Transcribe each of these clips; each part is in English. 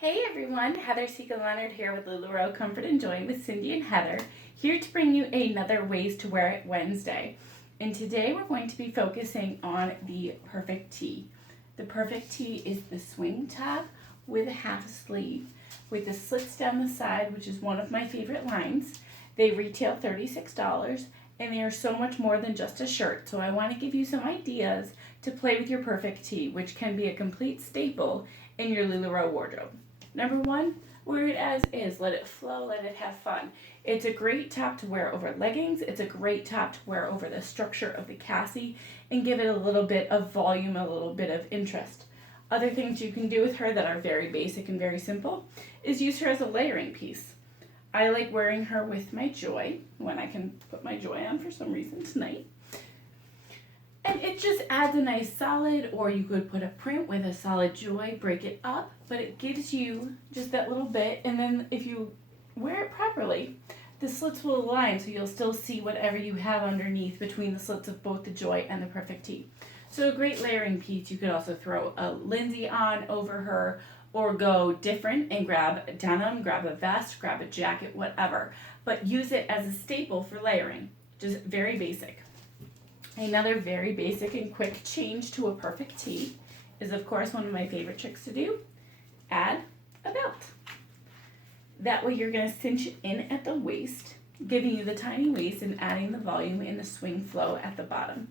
Hey everyone, Heather Seegan Leonard here with LuLaRoe Comfort and Joy with Cindy and Heather, here to bring you another Ways to Wear It Wednesday. And today we're going to be focusing on the Perfect Tee. The Perfect Tee is the swing top with a half sleeve with the slits down the side, which is one of my favorite lines. They retail $36 and they are so much more than just a shirt. So I want to give you some ideas to play with your Perfect Tee, which can be a complete staple in your LuLaRoe wardrobe. Number one, wear it as is. Let it flow, let it have fun. It's a great top to wear over leggings. It's a great top to wear over the structure of the Cassie and give it a little bit of volume, a little bit of interest. Other things you can do with her that are very basic and very simple is use her as a layering piece. I like wearing her with my Joy when I can put my Joy on for some reason tonight. And it just adds a nice solid, or you could put a print with a solid Joy, break it up, but it gives you just that little bit, and then if you wear it properly, the slits will align so you'll still see whatever you have underneath between the slits of both the Joy and the Perfect Tee. So a great layering piece. You could also throw a Lindsay on over her, or go different and grab denim, grab a vest, grab a jacket, whatever, but use it as a staple for layering. Just very basic. Another very basic and quick change to a Perfect Tee is, of course, one of my favorite tricks to do. Add a belt. That way you're going to cinch it in at the waist, giving you the tiny waist and adding the volume and the swing flow at the bottom.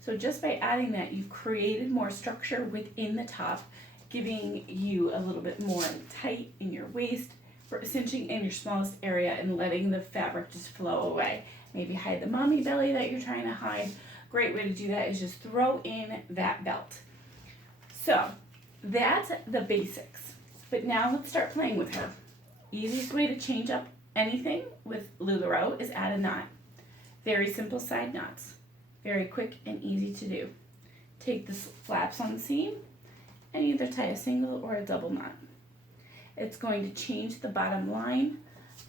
So just by adding that, you've created more structure within the top, giving you a little bit more tight in your waist, for cinching in your smallest area and letting the fabric just flow away. Maybe hide the mommy belly that you're trying to hide. Great way to do that is just throw in that belt. So that's the basics. But now let's start playing with her. Easiest way to change up anything with LuLaRoe is add a knot. Very simple side knots. Very quick and easy to do. Take the flaps on the seam and either tie a single or a double knot. It's going to change the bottom line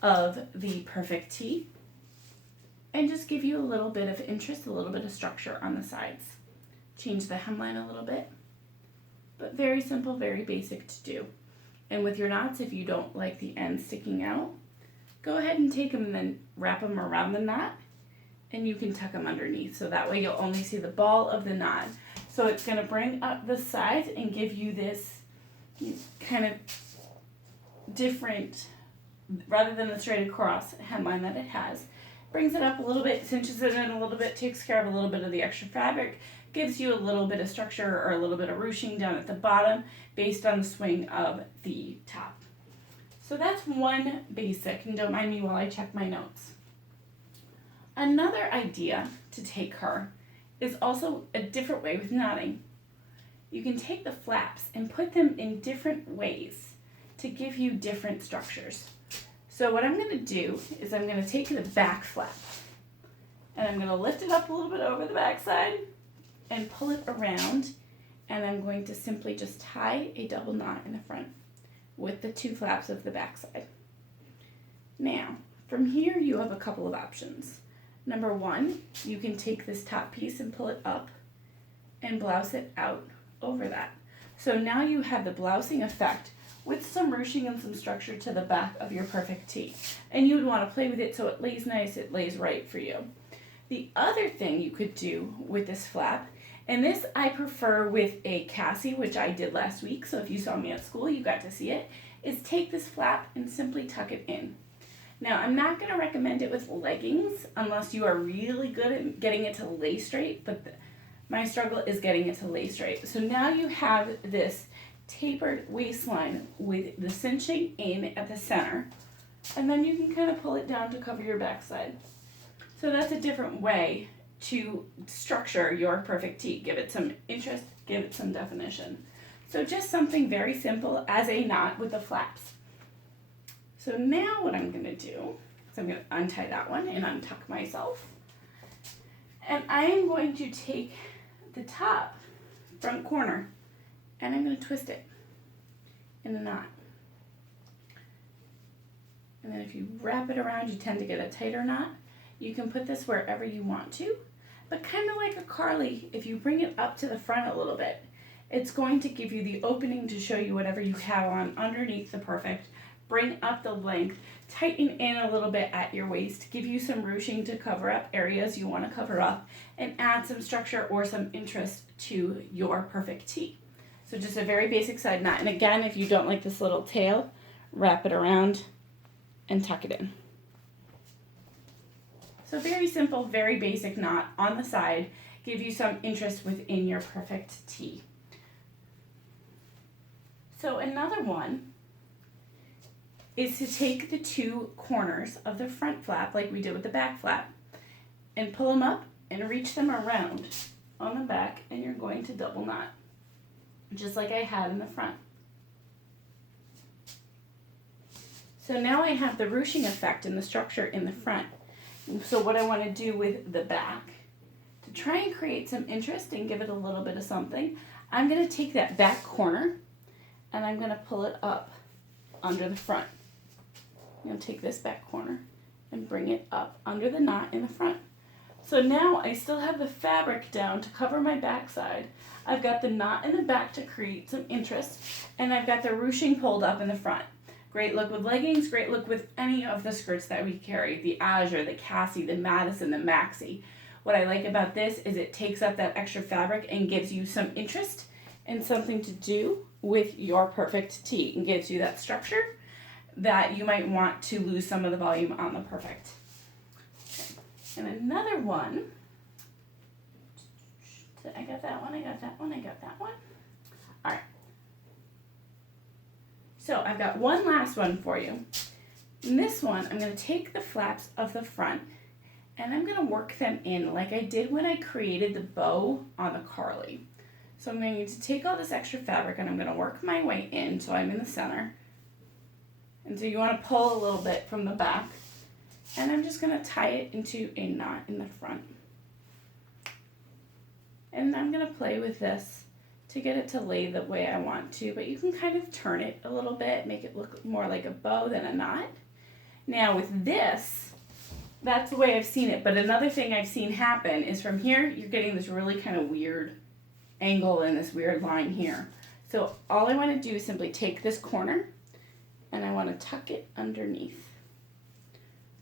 of the Perfect Tee and just give you a little bit of interest, a little bit of structure on the sides. Change the hemline a little bit, but very simple, very basic to do. And with your knots, if you don't like the ends sticking out, go ahead and take them and then wrap them around the knot, and you can tuck them underneath. So that way you'll only see the ball of the knot. So it's going to bring up the sides and give you this kind of different, rather than the straight across hemline that it has. Brings it up a little bit, cinches it in a little bit, takes care of a little bit of the extra fabric, gives you a little bit of structure or a little bit of ruching down at the bottom based on the swing of the top. So that's one basic, and don't mind me while I check my notes. Another idea to take her is also a different way with knotting. You can take the flaps and put them in different ways to give you different structures. So what I'm going to do is I'm going to take the back flap and I'm going to lift it up a little bit over the back side and pull it around, and I'm going to simply just tie a double knot in the front with the two flaps of the back side. Now, from here you have a couple of options. Number one, you can take this top piece and pull it up and blouse it out over that. So now you have the blousing effect with some ruching and some structure to the back of your Perfect Tee. And you would want to play with it so it lays nice, it lays right for you. The other thing you could do with this flap, and this I prefer with a Cassie, which I did last week, so if you saw me at school, you got to see it, is take this flap and simply tuck it in. Now, I'm not going to recommend it with leggings unless you are really good at getting it to lay straight, but my struggle is getting it to lay straight. So now you have this tapered waistline with the cinching in at the center, and then you can kind of pull it down to cover your backside. So that's a different way to structure your Perfect Tee. Give it some interest, give it some definition. So just something very simple as a knot with the flaps. So now what I'm going to do is I'm going to untie that one and untuck myself, and I am going to take the top front corner and I'm going to twist it in a knot. And then if you wrap it around, you tend to get a tighter knot. You can put this wherever you want to, but kind of like a Carly, if you bring it up to the front a little bit It's going to give you the opening to show you whatever you have on underneath the Perfect. Bring up the length, tighten in a little bit at your waist, give you some ruching to cover up areas you want to cover up, and add some structure or some interest to your Perfect tee. So just a very basic side knot. And again, if you don't like this little tail, wrap it around and tuck it in. So very simple, very basic knot on the side, give you some interest within your Perfect tee. So another one is to take the two corners of the front flap, like we did with the back flap, and pull them up and reach them around on the back, and you're going to double knot, just like I had in the front. So now I have the ruching effect and the structure in the front. So what I want to do with the back, to try and create some interest and give it a little bit of something, I'm going to take that back corner and I'm going to pull it up under the front. I'm going to take this back corner and bring it up under the knot in the front. So now I still have the fabric down to cover my backside. I've got the knot in the back to create some interest, and I've got the ruching pulled up in the front. Great look with leggings, great look with any of the skirts that we carry, the Azure, the Cassie, the Madison, the Maxi. What I like about this is it takes up that extra fabric and gives you some interest and something to do with your Perfect tee, and gives you that structure that you might want to lose some of the volume on the Perfect. Okay. And another one, so I got that one, I got that one, I got that one. All right. So I've got one last one for you. In this one, I'm going to take the flaps of the front and I'm going to work them in like I did when I created the bow on the Carly. So I'm going to take all this extra fabric and I'm going to work my way in so I'm in the center. And so you want to pull a little bit from the back, and I'm just going to tie it into a knot in the front. And I'm going to play with this to get it to lay the way I want to, but you can kind of turn it a little bit, make it look more like a bow than a knot. Now with this, that's the way I've seen it, but another thing I've seen happen is from here, you're getting this really kind of weird angle and this weird line here. So all I want to do is simply take this corner and I want to tuck it underneath.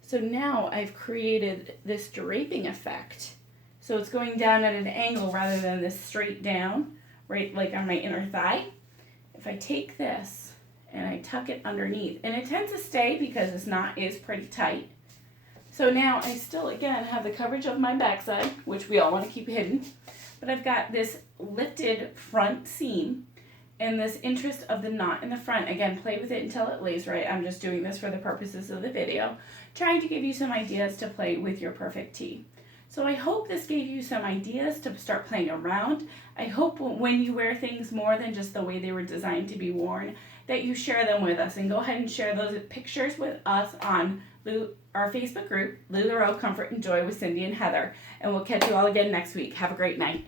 So now I've created this draping effect. So it's going down at an angle rather than this straight down, right, like on my inner thigh. If I take this and I tuck it underneath, and it tends to stay because this knot is pretty tight. So now I still, again, have the coverage of my backside, which we all want to keep hidden, but I've got this lifted front seam and this interest of the knot in the front. Again, play with it until it lays right. I'm just doing this for the purposes of the video, trying to give you some ideas to play with your Perfect tee. So I hope this gave you some ideas to start playing around. I hope when you wear things more than just the way they were designed to be worn, that you share them with us, and go ahead and share those pictures with us on our Facebook group, LuLaRoe Comfort and Joy with Cindy and Heather. And we'll catch you all again next week. Have a great night.